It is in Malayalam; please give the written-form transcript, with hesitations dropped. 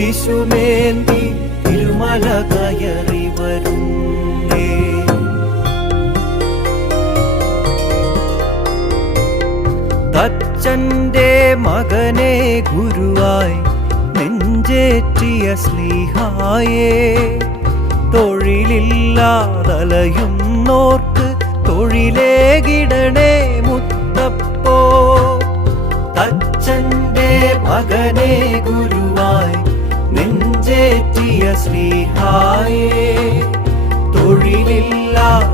കുരിശുമേന്തി തിരുമല കയറി വരുന്നേ. തച്ചന്റെ മകനെ ഗുരുവായി നെഞ്ചേറ്റിയ സ്ലീഹായേ, തൊഴിലില്ലാതലയുന്നോർക്ക് തൊഴിലേകിടണേ മുത്തപ്പോ. തച്ചന്റെ മകനെ ഗുരുവായി നെഞ്ചേറ്റിയ ശ്രീഹായേ, തൊഴിലില്ലാതലയും